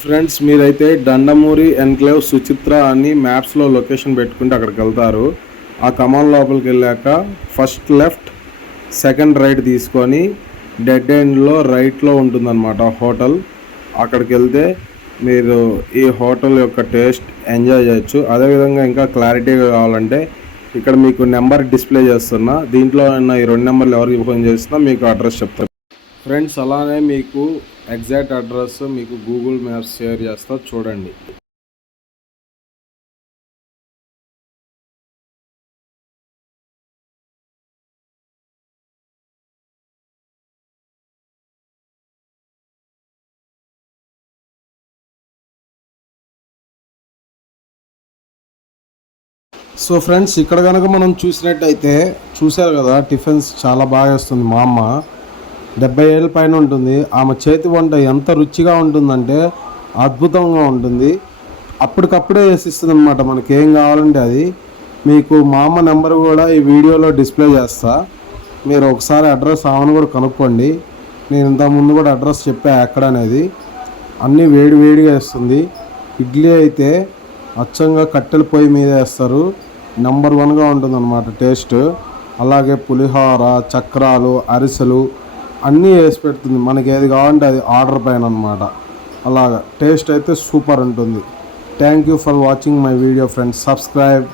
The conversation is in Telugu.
ఫ్రెండ్స్ మీరైతే దండమూరి ఎన్క్లేవ్ సుచిత్ర అని మ్యాప్స్లో లొకేషన్ పెట్టుకుంటే అక్కడికి వెళ్తారు. ఆ కమాన్ లోపలికి వెళ్ళాక ఫస్ట్ లెఫ్ట్ సెకండ్ రైట్ తీసుకొని డెడ్ ఎండ్లో రైట్లో ఉంటుందన్నమాట హోటల్. అక్కడికి వెళ్తే మీరు ఈ హోటల్ యొక్క టేస్ట్ ఎంజాయ్ చేయొచ్చు. అదేవిధంగా ఇంకా క్లారిటీగా కావాలంటే ఇక్కడ మీకు నెంబర్ డిస్ప్లే చేస్తున్నా, దీంట్లో ఉన్న ఈ 2 నెంబర్లు ఎవరికి ఫోన్ చేస్తున్నా మీకు అడ్రస్ చెప్తాను ఫ్రెండ్స్. అలానే మీకు ఎగ్జాక్ట్ అడ్రస్ మీకు గూగుల్ మ్యాప్స్ షేర్ చేస్తా, చూడండి. సో ఫ్రెండ్స్ ఇక్కడ కనుక మనం చూసినట్టయితే చూశారు కదా, టిఫిన్స్ చాలా బాగా వేస్తుంది మా అమ్మ. 70 ఏళ్ళ పైన ఉంటుంది. ఆమె చేతి వంట ఎంత రుచిగా ఉంటుందంటే అద్భుతంగా ఉంటుంది. అప్పటికప్పుడే వేసిస్తుంది అనమాట, మనకి ఏం కావాలంటే అది. మీకు మా అమ్మ నెంబర్ కూడా ఈ వీడియోలో డిస్ప్లే చేస్తా, మీరు ఒకసారి అడ్రస్ ఆమెను కూడా కనుక్కోండి. నేను ఇంతకుముందు కూడా అడ్రస్ చెప్పా ఎక్కడ అనేది. అన్నీ వేడి వేడిగా వేస్తుంది. ఇడ్లీ అయితే అచ్చంగా కట్టెల పొయ్యి మీద వేస్తారు. నెంబర్ 1గా ఉంటుందన్నమాట టేస్ట్. అలాగే పులిహోర, చక్రాలు, అరిసెలు అన్నీ వేసి పెడుతుంది. మనకి ఏది కావాలంటే అది ఆర్డర్ పైన అనమాట. అలాగా టేస్ట్ అయితే సూపర్ ఉంటుంది. Thank you for watching my video friends. Subscribe.